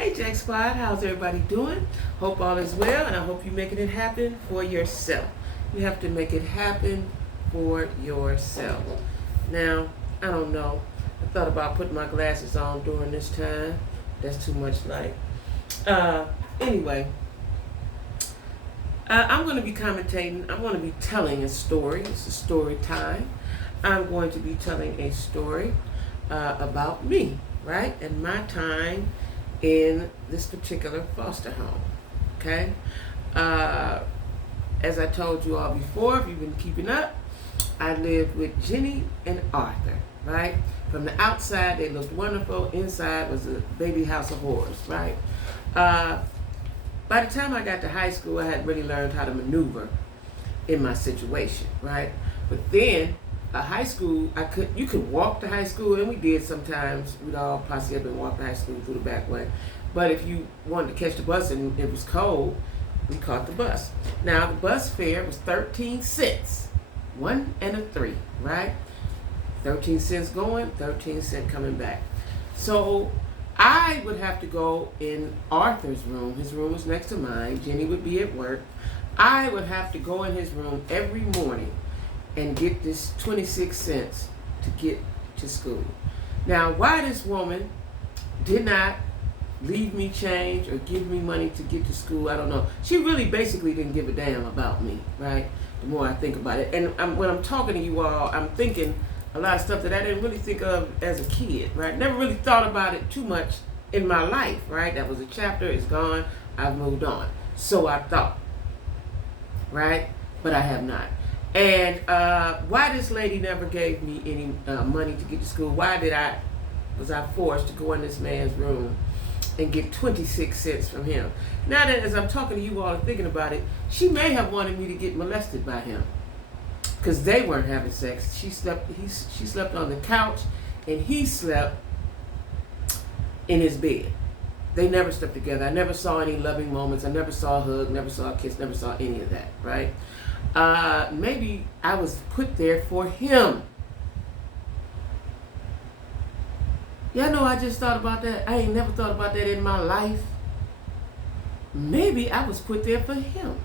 Hey Jack Squad, how's everybody doing? Hope all is well, and I hope you're making it happen for yourself. You have to make it happen for yourself. Now, I don't know. I thought about putting my glasses on during this time. That's too much light. Anyway, I'm going to be commentating. I'm going to be telling a story. It's a story time. I'm going to be telling a story about me, right? And my time in this particular foster home. Okay? As I told you all before, if you've been keeping up, I lived with Jenny and Arthur, right? From the outside, they looked wonderful. Inside was a baby house of horrors, right? By the time I got to high school, I had really learned how to maneuver in my situation, right? But then, high school, you could walk to high school, and we did sometimes. We'd all posse up and walk to high school through the back way. But if you wanted to catch the bus and it was cold, we caught the bus. Now, the bus fare was 13 cents. 1 and a 3, right? 13 cents going, 13 cents coming back. So I would have to go in Arthur's room. His room was next to mine. Jenny would be at work. I would have to go in his room every morning and get this 26 cents to get to school. Now, why this woman did not leave me change or give me money to get to school, I don't know. She really basically didn't give a damn about me, right? The more I think about it. And when I'm talking to you all, I'm thinking a lot of stuff that I didn't really think of as a kid, right? Never really thought about it too much in my life, right? That was a chapter, it's gone, I've moved on. So I thought, right? But I have not. And why this lady never gave me any money to get to school? Why was I forced to go in this man's room and get 26 cents from him? Now that as I'm talking to you all and thinking about it, she may have wanted me to get molested by him, because they weren't having sex. She slept on the couch, and he slept in his bed. They never slept together. I never saw any loving moments. I never saw a hug, never saw a kiss, never saw any of that, right? Maybe I was put there for him. Y'all know I just thought about that. I ain't never thought about that in my life. Maybe I was put there for him.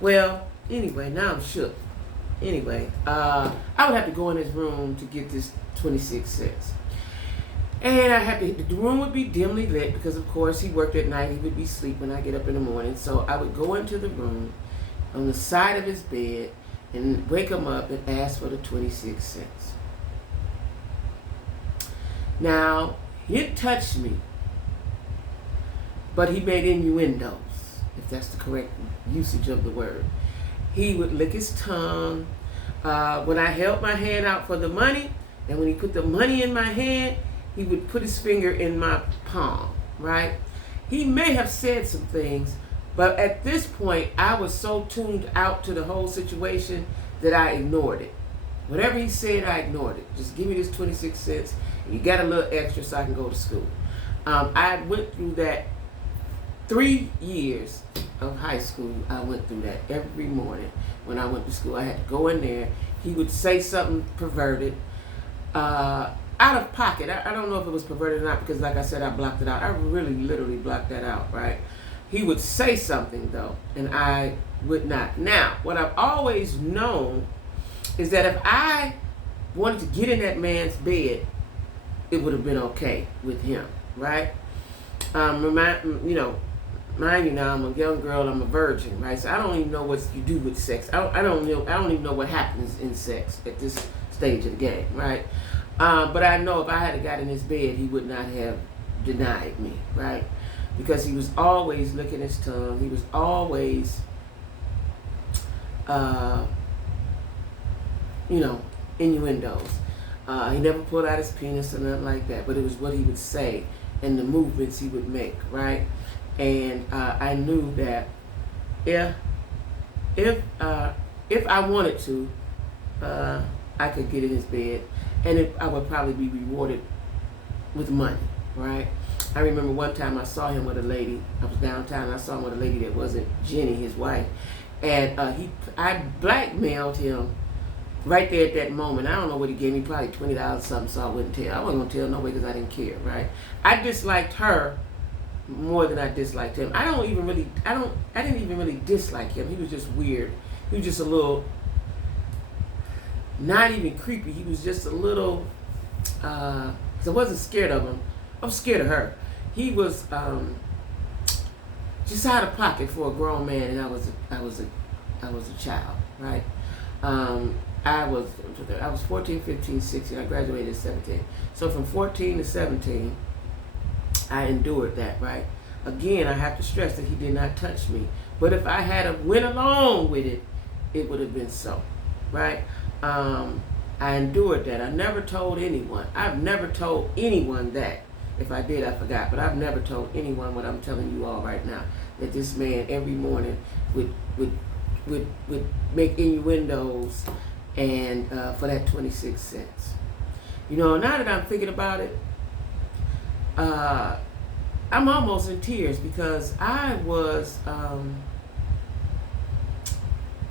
Well, anyway, now I'm shook. Anyway, I would have to go in his room to get this 26 cents. And the room would be dimly lit because, of course, he worked at night. He would be asleep when I get up in the morning. So I would go into the room on the side of his bed and wake him up and ask for the 26 cents. Now, he didn't touch me, but he made innuendos, if that's the correct usage of the word. He would lick his tongue. When I held my hand out for the money, and when he put the money in my hand, he would put his finger in my palm, right? He may have said some things, but at this point, I was so tuned out to the whole situation that I ignored it. Whatever he said, I ignored it. Just give me this 26 cents, and you got a little extra so I can go to school. I went through that 3 years of high school. I went through that every morning when I went to school. I had to go in there. He would say something perverted, out of pocket. I don't know if it was perverted or not, because like I said, I blocked it out. I really literally blocked that out, right? He would say something though, and I would not. Now, what I've always known is that if I wanted to get in that man's bed, it would have been okay with him, right? Mind you now, I'm a young girl, I'm a virgin, right? So I don't even know what you do with sex. I don't even know what happens in sex at this stage of the game, right? But I know if I had got in his bed, he would not have denied me, right? Because he was always licking his tongue. He was always, innuendos. He never pulled out his penis or nothing like that, but it was what he would say and the movements he would make, right? And I knew that if I wanted to, I could get in his bed, and I would probably be rewarded with money, right? I remember one time I saw him with a lady. I was downtown, and I saw him with a lady that wasn't Jenny, his wife, and I blackmailed him right there at that moment, I don't know what he gave me, probably $20 something, so I wouldn't tell. I wasn't gonna tell nobody because I didn't care, right? I disliked her more than I disliked him. I didn't even really dislike him. He was just weird. He was just a little, not even creepy. He was just a little, because I wasn't scared of him. I was scared of her. He was just out of pocket for a grown man, and I was a child, right? I was 14, 15, 16. I graduated at 17. So from 14 to 17, I endured that, right? Again, I have to stress that he did not touch me. But if I had went along with it, it would have been so, right? I endured that. I never told anyone. I've never told anyone that. If I did, I forgot. But I've never told anyone what I'm telling you all right now. That this man every morning would make innuendos and for that 26 cents. You know, now that I'm thinking about it, I'm almost in tears because I was,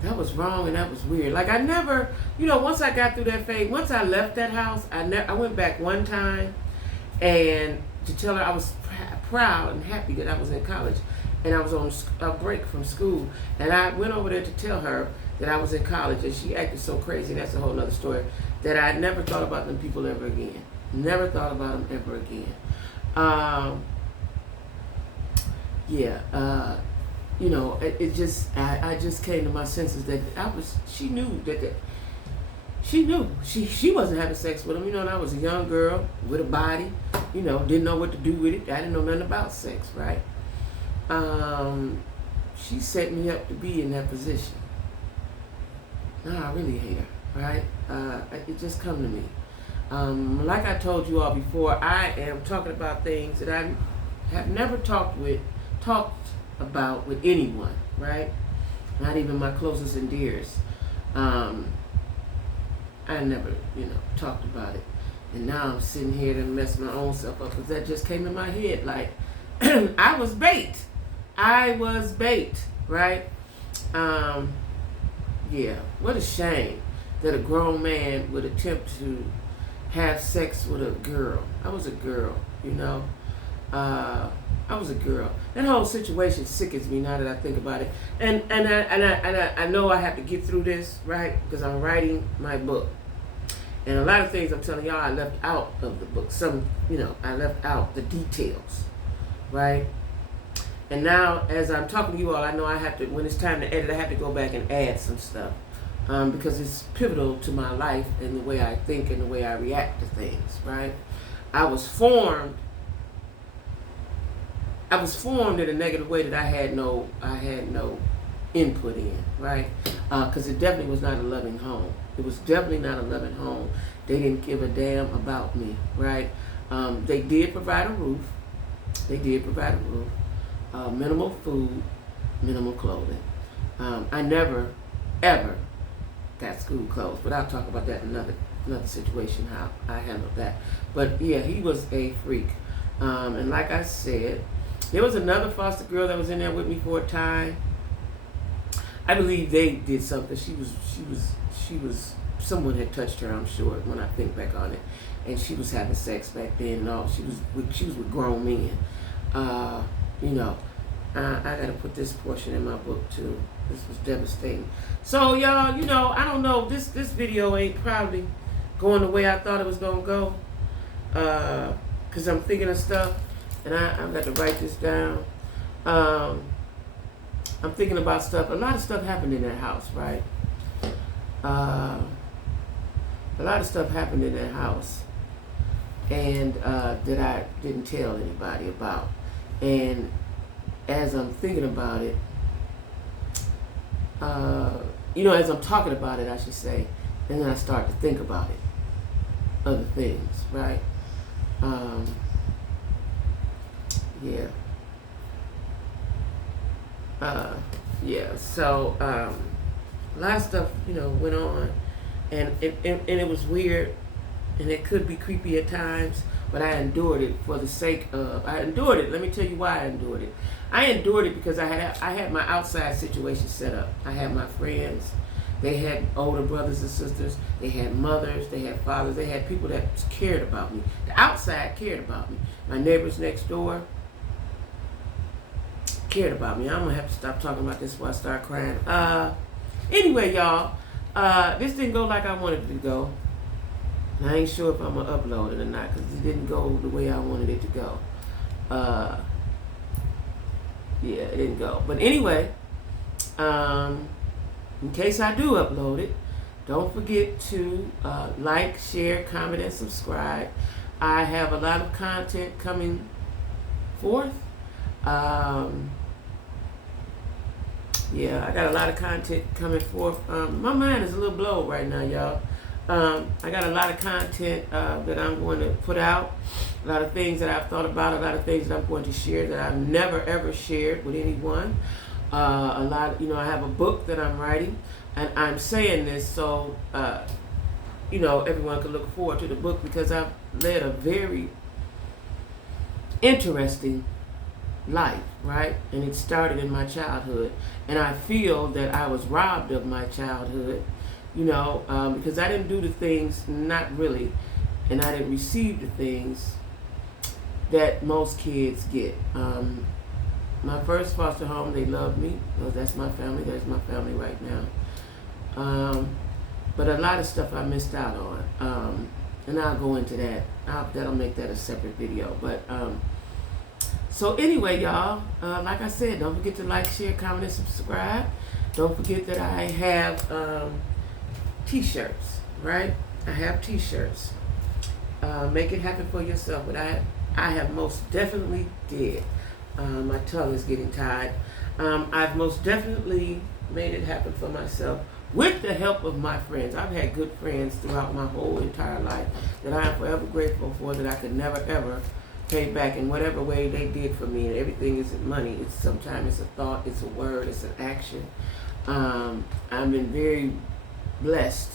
that was wrong and that was weird. Like I never, you know, once I got through that phase, once I left that house, I went back one time and to tell her I was proud and happy that I was in college and I was on a break from school. And I went over there to tell her that I was in college and she acted so crazy, that's a whole nother story, that I never thought about them people ever again. Never thought about them ever again. You know, it just, I just came to my senses that she knew she wasn't having sex with him, you know, and I was a young girl with a body, you know, didn't know what to do with it. I didn't know nothing about sex, right? She set me up to be in that position. No, I really hate her, right? It just come to me. Like I told you all before, I am talking about things that I have never talked about with anyone, right? Not even my closest and dearest. I never, you know, talked about it. And now I'm sitting here to mess my own self up because that just came in my head. Like, I was bait. Right? Yeah, what a shame that a grown man would attempt to have sex with a girl. I was a girl, you know. I was a girl. That whole situation sickens me now that I think about it. And I know I have to get through this, right? Because I'm writing my book. And a lot of things I'm telling y'all I left out of the book. Some, you know, I left out the details, right? And now, as I'm talking to you all, I know I have to, when it's time to edit, I have to go back and add some stuff. Because it's pivotal to my life and the way I think and the way I react to things, right? I was formed in a negative way that I had no input in, right? Because it definitely was not a loving home. It was definitely not a loving home. They didn't give a damn about me, right? They did provide a roof. Minimal food, minimal clothing. I never, ever got school clothes, but I'll talk about that in another situation, how I handled that. But yeah, he was a freak. And like I said, there was another foster girl that was in there with me for a time. I believe they did something. She was, someone had touched her, I'm sure, when I think back on it. And she was having sex back then and all. She was with grown men. You know, I gotta put this portion in my book too. This was devastating. So y'all, you know, I don't know, this video ain't probably going the way I thought it was gonna go. Cause I'm thinking of stuff and I've got to write this down. I'm thinking about stuff. A lot of stuff happened in that house, right? A lot of stuff happened in that house and that I didn't tell anybody about. And as I'm thinking about it, you know, as I'm talking about it, I should say, and then I start to think about it, other things, right? So a lot of stuff, you know, went on, and it was weird, and it could be creepy at times, but I endured it for the sake of, I endured it. Let me tell you why I endured it. I endured it because I had my outside situation set up. I had my friends They had older brothers and sisters. They had mothers. They had fathers. They had people that cared about me. The outside cared about me. My neighbors next door cared about me. I'm going to have to stop talking about this before I start crying. Anyway, y'all, this didn't go like I wanted it to go. And I ain't sure if I'm going to upload it or not because it didn't go the way I wanted it to go. Yeah, it didn't go. But anyway, in case I do upload it, don't forget to like, share, comment, and subscribe. I have a lot of content coming forth. Yeah, I got a lot of content coming forth. My mind is a little blown right now, y'all. I got a lot of content that I'm going to put out, a lot of things that I've thought about, a lot of things that I'm going to share that I've never ever shared with anyone. A lot, I have a book that I'm writing, and I'm saying this so, everyone can look forward to the book because I've led a very interesting life, right? And it started in my childhood, and I feel that I was robbed of my childhood, because I didn't do the things, not really, and I didn't receive the things that most kids get. My first foster home, they loved me. That's my family. That's my family right now. But a lot of stuff I missed out on. And I'll go into that. That'll make that a separate video. But so anyway, y'all, like I said, don't forget to like, share, comment, and subscribe. Don't forget that I have T-shirts, right? I have T-shirts. Make it happen for yourself. But I have most definitely did. My tongue is getting tired. I've most definitely made it happen for myself with the help of my friends. I've had good friends throughout my whole entire life that I am forever grateful for, that I could never ever pay back in whatever way they did for me. And everything isn't money. Sometimes it's a thought, it's a word, it's an action. I've been very blessed,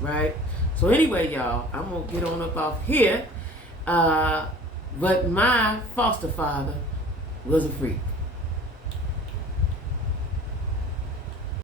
right? So anyway, y'all, I'm gonna get on up off here. But my foster father was a freak.